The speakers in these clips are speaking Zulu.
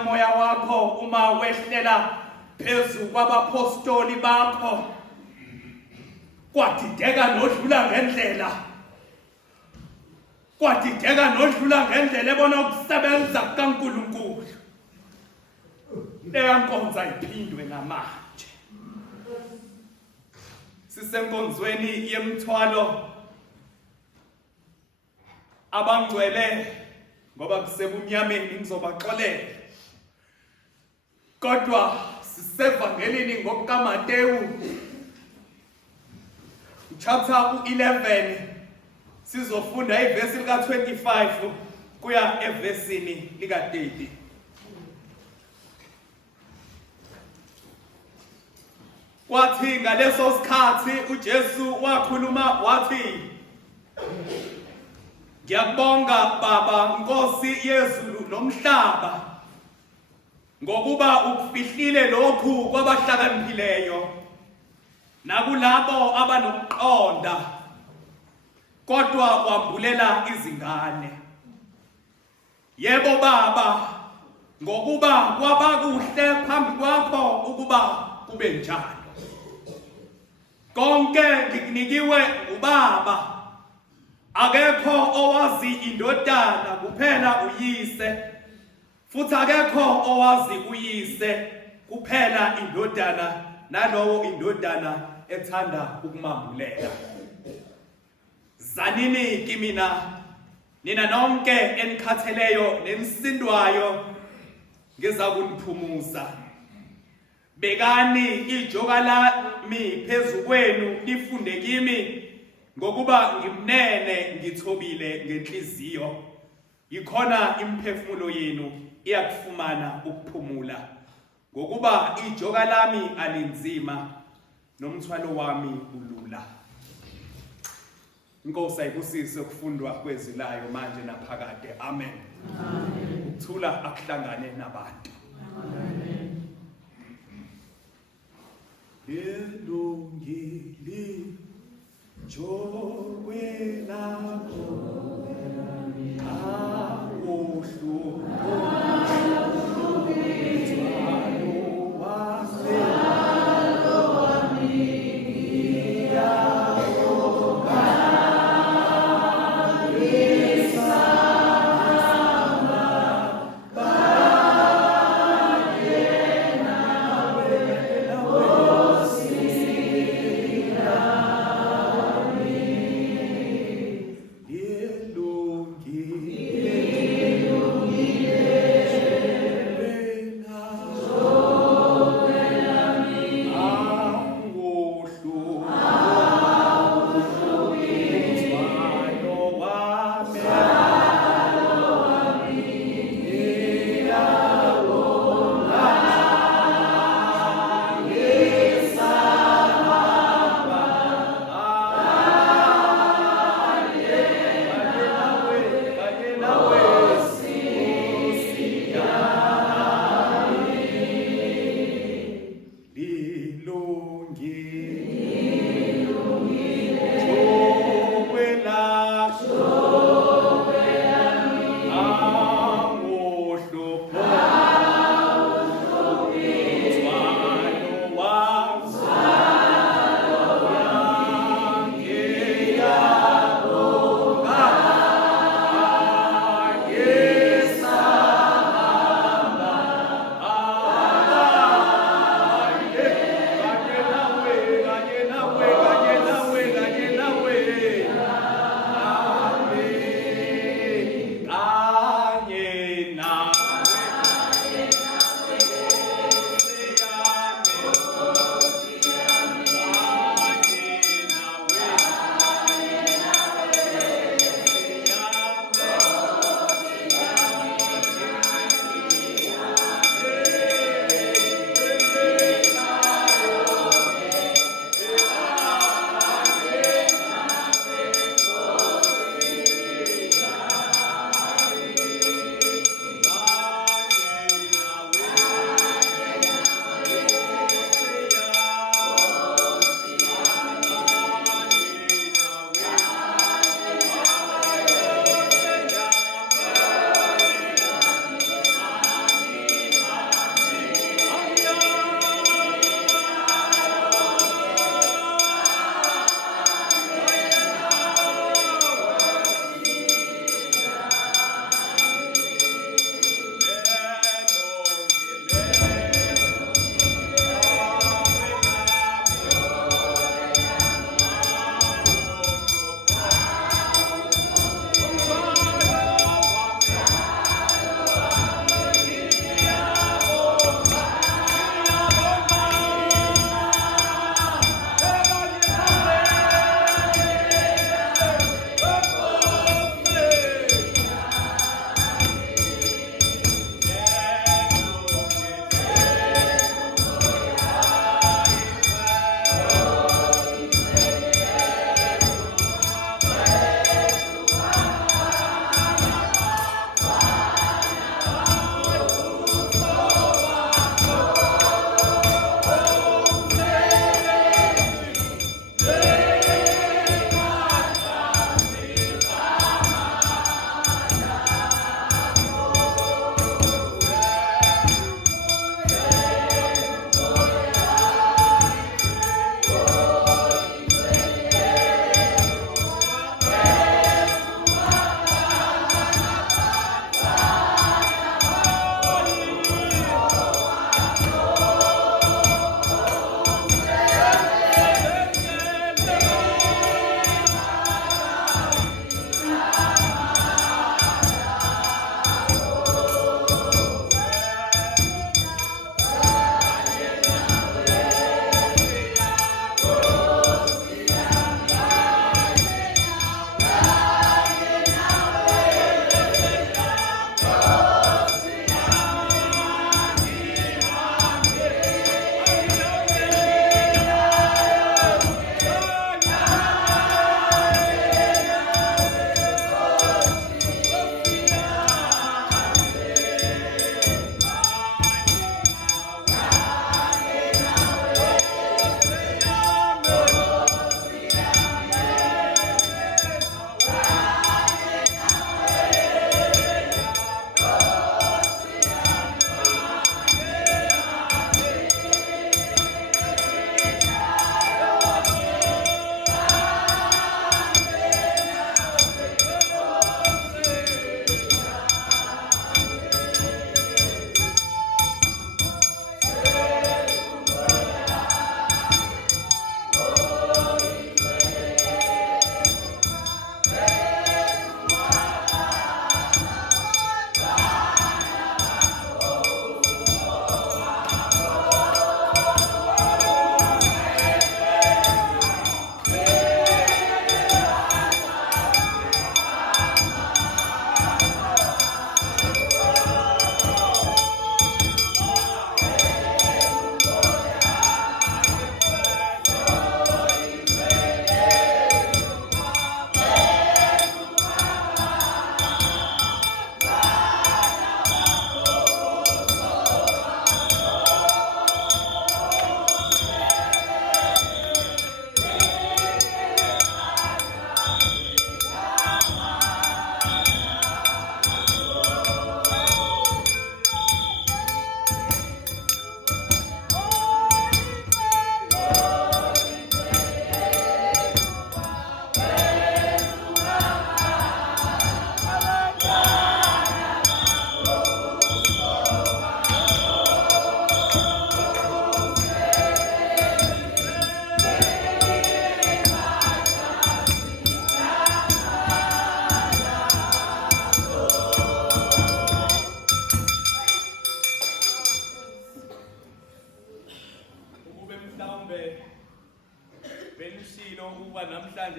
umoya wakho uma wehlela phezu kwabapostoli bakho, kwadideka nodlula ngendlela, ebona ukusebenza kukaNkulunkulu. Leya nkonzo iphindwe namanje. Sisenkonzweni yemithwalo, abangcwele ngoba kusebumnyameni ngizobaxolela. Kodwa sisevangelini ngokukaMateyu chapter 11 sizofunda ivesi lika 25 kuya evesini lika 30. Kwathi ngaleso sikhathi uJesu wakhuluma wathi, ngiyakubonga Baba, Nkosi yezulu nomhlaba, ngokuba ukufihlile lokhu kwabahlakaniphileyo nakulabo abanokuqonda, kodwa kwambulela izingane. Yebo Baba, ngokuba kwabakuhle phambi kwakho ukuba kube njalo. Konke ngikunikiwe uBaba, akekho owazi indodana kuphela uYise, futhi akekho owazi uYise kuphela indodana, nalowo indodana ethanda ukumambulela. Zanini kimina, nina nonke enikhatheleyo nenisindwayo, ngiza kuniphumuza. Bekani ijoka lami phezu kwenu, lifunde kimi, ngokuba ngimnene ngithobile ngenhliziyo. Yikhona imphefumulo yenu iyakufumana ukuphumula, ngokuba ijoka lami alinzima nomthwalo wami ulula. Inkosi ayibusise ukufundwa kwezilayo manje naphakade. Amen. Ukuthula akuhlangane nabantu. Amen. Elungile jokwe lakho awuhlu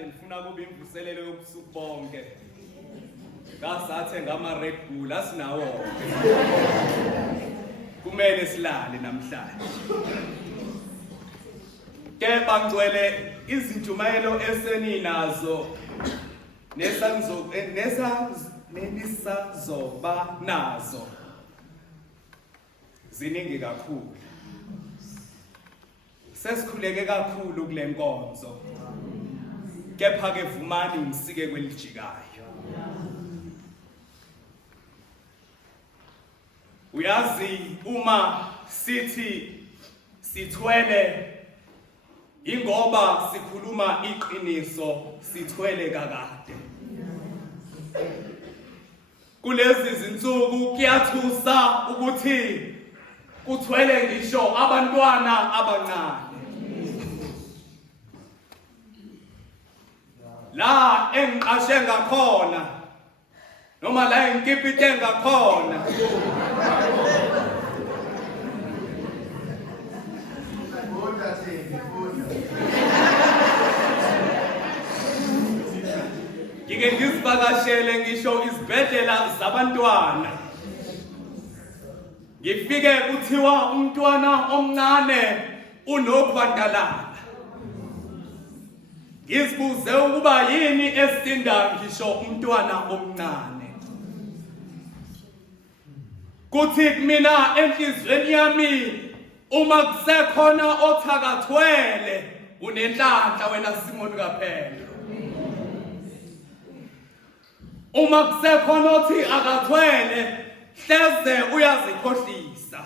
namhlanje ngifuna kube imvuselelo yobusuku bonke. Ngasathe ngama Red Bull asinawo. Kumele silale namhlanje. Kepha ngcwele izinjumayelo eseninazo nenisazoba nazo ziningi kakhulu. Sesikhuleke kakhulu kule nkonzo. Kepha ke vumani ngisike kwelijikayo. Uyazi uma sithi sithwele ingoba sikhuluma iqiniso sithwele kakade. Kulezi zinsuku kuyathusa ukuthi kuthwele ngisho abantwana abancane. La engiqashe ngakhona noma la engikipite ngakhona ngike ngizivakashele ngisho izibhedlela zabantwana. Ngifike kuthiwa umntwana omncane unokhwantalala. Ngizibuze ukuba yini esinda ngisho umntwana omncane. Kuthi kumina enhlizweni yami uma kusekhona othakathwele unenhlanhla wena Simoni kaPhedro. Uma kusekhona othi akathwele hleze uyazikhohlisa.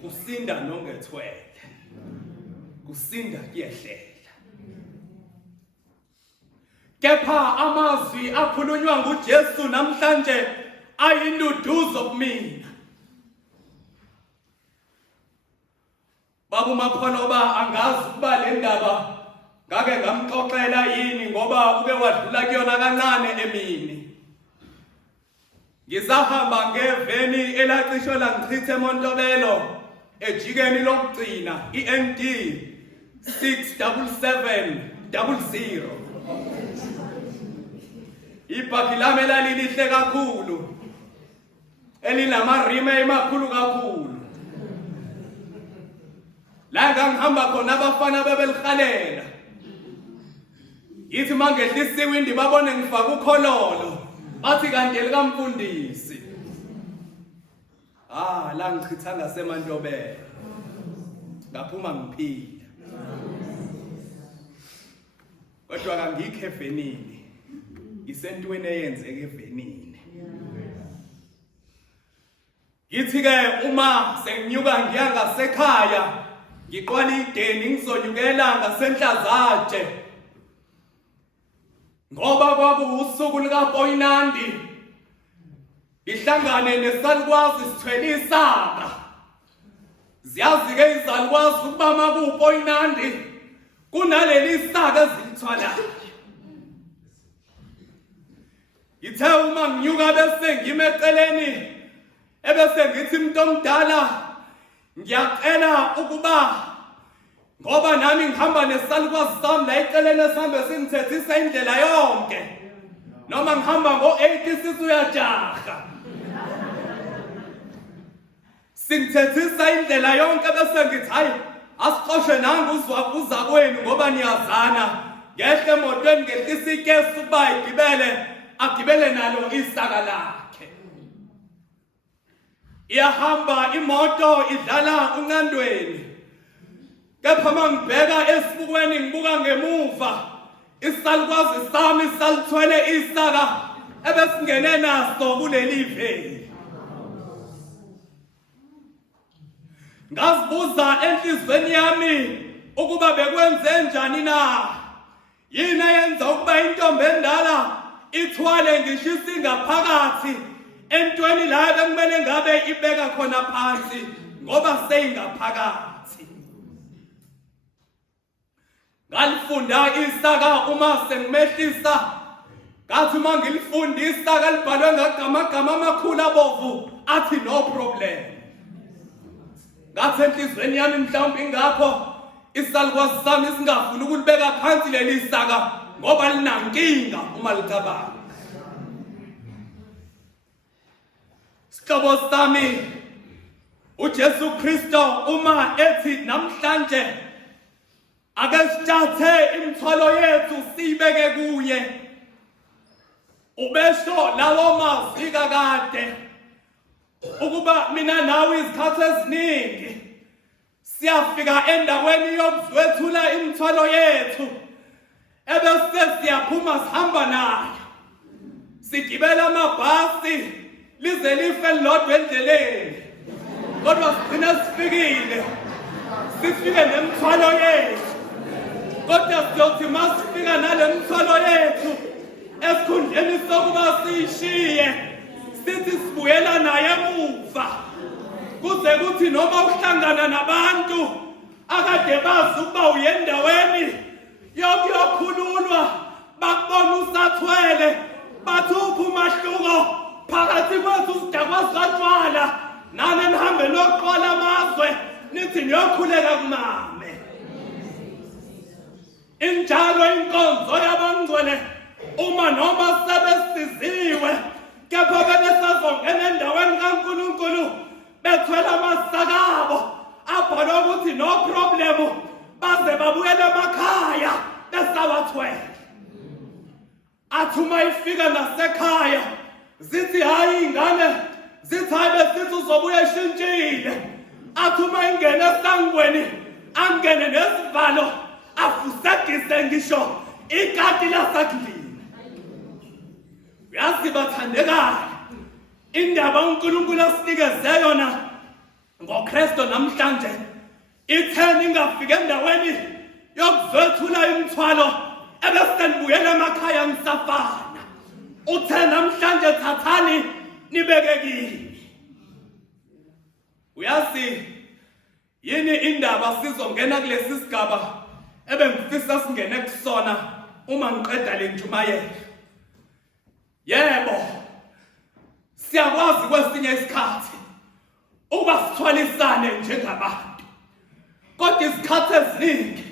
Kusinda nongethwele. Kusinda kuyehlela. Kepha amazwi akhulunywa nguJesu namhlanje ayinduduzo kumina. Baba uMapholoba angazi ukuba le ndaba ngake ngamxoxela yini ngoba uke wadlula kuyona kancane emini. Ngizahamba ngeveni elacisho langichithe eMontobelo ejikeni lokugcina iND 67700. Ibhaki lami elalilihle kakhulu elinamarime emakhulu kakhulu. La ngihamba khona abafana bebelihalela. Yithi mangehla isiwindi babone ngifaka ukhololo. Bathi kanti likaMfundisi. La ngichitha ngaseMantobelo. Ngaphuma ngiphila. Kodwa kangikho evenini. Isentweni eyenzeke evenini. Yithi ke uma senginyuka ngiya ngasekhaya ngiqwala ideni ngizonyukela ngasenhlazatshe. Ngoba kwakuwusuku likaPoyinandi ihlangane nesalukwazi sithwele isaka. Ziyazi ke izalukwazi ukuba makuPoyinandi kunaleli saka ezilithwalayo. Ithe uma nginyuka bese ngime eceleni ebese ngithi umuntu omdala ngiyacela ukuba ngoba nami ngihamba nesalukwazi sami la eceleni esihambe singithethisa indlela yonke noma ngihamba ngo-8 sithi uyajaha singithethisa indlela yonke bese ngithi hayi asixoshe nangu uza kwenu ngoba niyazana ngehle emotweni ngehlisa ikesi ukuba agibele nalo isaka lakhe. Iyahamba imoto idlala uncandweni. Kepha mangibheka esibukweni ngibuka ngemuva isalukwazi sami salithwele isaka ebesingene naso kuleli veli. Ngazibuza enhlizweni yami ukuba bekwenze njani na. Yini eyenza ukuba intombi endala ithwale ngisho isingaphakathi entweni la bekumele ngabe ibeka khona phansi ngoba seyingaphakathi. Ngalifunda isaka uma sengimehlisa ngathi uma ngilifunda isaka libhalwe ngamagama amakhulu abovu athi no problem. Ngathi enhlizweni yami mhlawumbe ingakho Isalukwazi sami singafuni ukulibeka phansi leli saka ngoba linankinga uma licabanga. Sihlobo sami, uJesu Kristo uma ethi namhlanje ake sithathe imithwalo yethu siyibeke kuye, ubesho lawo mazwi kakade ukuba mina nawe izikhathi eziningi siyafika endaweni yokuzwethula imithwalo yethu ebese siyaphuma sihamba nayo, sigibela amabhasi lize life lodwa endleleni, kodwa sigcina sifikile, sifike nemithwalo yethu, kodwa siyothi masifika nale mithwalo yethu esikhundleni sokuba siyishiye sithi sibuyela naye emuva, kuze kuthi noma uhlangana nabantu akade bazi ukuba uyendaweni yokuyokhululwa bakubona usathwele, bathi uphi umahluko phakathi kwethu sidakwa sikatshwala nani nihambe nokuqola amazwe nithi niyokhuleka kumame. Injalo inkonzo yabangcwele uma noma sebesiziwe kepha bebesazongena endaweni kaNkulunkulu bethwele amasakabo abhalwe ukuthi no problem, baze babuyele emakhaya besawathwele. Athi uma ifika nasekhaya zithi hayi ingane, zithi hayi besithi uzobuya eshintshile. Athi uma ingene esangweni angene nesivalo afusekise ngisho ikati lasaklini. Uyazi bathandekayo, indaba uNkulunkulu asinikeze yona ngoKristu namhlanje itheni ingafika endaweni yokuzwethula imithwalo ebese nibuyela emakhaya ngisafana. Uthe namhlanje thathani niyibeke kimi. Uyazi yini indaba sizongena kulesi sigaba ebengifisa singene kusona uma ngiqeda le njumayelo? Yebo, siyakwazi kwesinye isikhathi ukuba sithwalisane njengabantu, kodwa isikhathi eziningi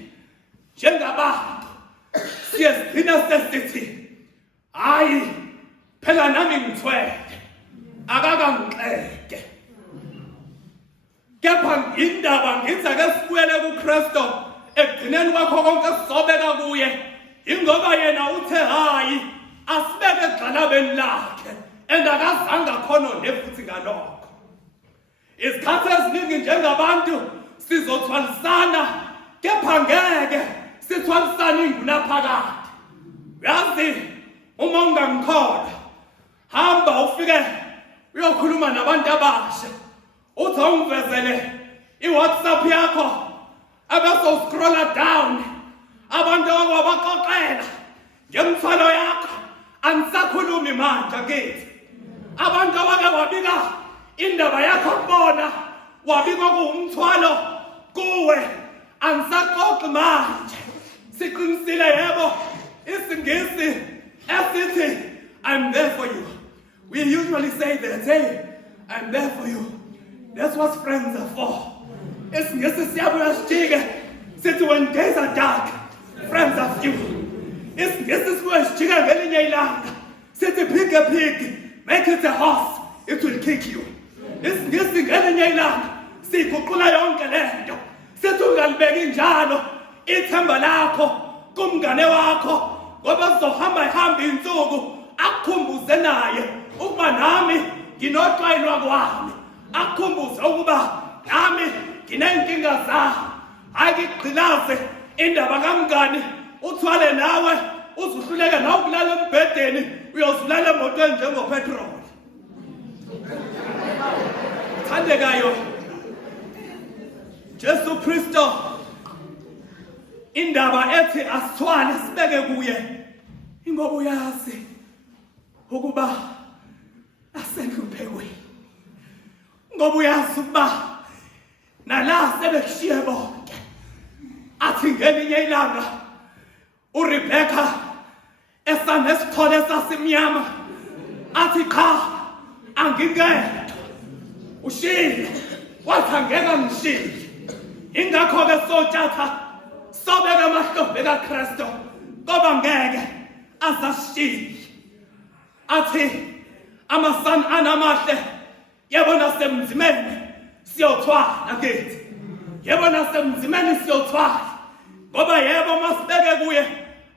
njengabantu siye sigcina sesithi hayi phela nami ngithwele akakangixeke. Kepha indaba ngithi ake sibuyele kuKristu ekugcineni kwakho konke sizobeka kuye, ingoba yena uthe hayi asibeke egxalabeni lakhe and akazange akhononde futhi ngalokho. Isikhathi eziningi njengabantu sizothwalisana kepha ngeke sithwalisane ingunaphakade. Uyazi uma ungangikholwa hamba ufike uyokhuluma nabantu abasha, uthi ungivezele iWhatsApp yakho abese uscrolla down abantu ababaxoxela ngemithwalo yakho. Angisakhulumi manje kithi abantu abake wabika indaba yakho kubona wabika kuumthwalo kuwe. Angisaxoxi manje, siqinisile yebo isingisi esithi I'm there for you. We usually say that, hey, I'm there for you. That's what friends are for. Isingisi siyabuya sijike sithi when days are dark, friends are few. Isingisi sikuya sijike ngelinye ilanga sithi pick a pig, make it a horse, it will kick you. Isingisi ngelinye ilanga siguqula yonke lento sithi ungalibeki njalo ithemba lakho kumngane wakho, ngoba sizohamba ihamba insuku akukhumbuze naye ukuba nami nginoxwayilwa kwami, akukhumbuze ukuba nami nginenkinga zami. Ayigqilaze indaba kamngani uthwale nawe uzuhluleke nawe ukulala embhedeni uyozulala emotweni njengopetrol. Thandekayo, Jesu Kristo indaba ethi asithwale sibeke kuye, ingoba uyazi ukuba asenhluphekweni, ngoba uyazi ukuba nala sebekushiye bonke. Athi ngelinye ilanga uRebecca esanesithole sasimnyama athi cha angingedwa, ushile wathi angeke ngishile, ingakho-ke sotshatha sobeka amahlombe kaKristu ngoba ngeke azashiye. Athi amasana anamahle yebo nasemzimeni siyothwala kithi. Yebo nasemzimeni siyothwala ngoba yebo masibeke kuye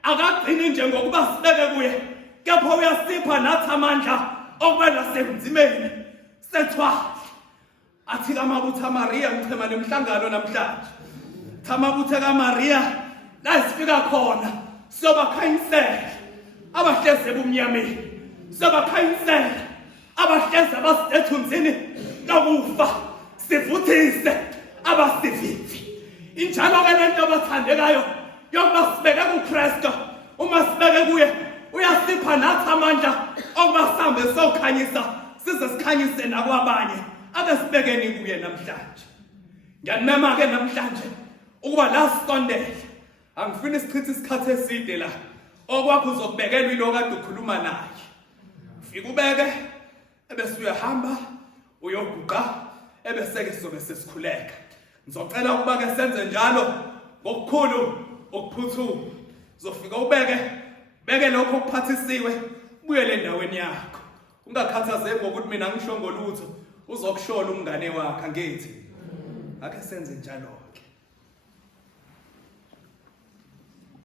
akagcini nje ngokuba sibeke kuye kepha uyasipha nathi amandla okuba nasemzimeni sethwala. Athi kamabutha Maria ngichema nemhlangano namhlanje. Thamabutha kaMaria la sifika khona siyobakhanyisela abahleze ebumnyameni. Siyobakhanyisela abahleze abasethunzini lokufa sivuthise abasivivi. Injalo ke lento abathandekayo yokuba sibeke kuKristu. Uma sibeke kuye uyasipha nathi amandla okuba sihambe sokhanyisa size sikhanyise nakwabanye abesibekeni kuye namhlanje. Ngiyanema ke namhlanje ukuba la sikondele angifuni sichithe isikhathi eside la okwakho uzokubekelwa ilo kade ukhuluma naye. Fika ubeke ebese uyahamba uyoguqa ebese-ke sobe sesikhuleka. Ngizocela ukuba ke senze njalo ngokukhulu ukuphuthuma. Uzofika beke lokho okuphathisiwe buyele endaweni yakho. Ungakhathazeki ngokuthi mina ngisho ngolutho uzokushola umngane wakhe angithi. Ake senze njalo.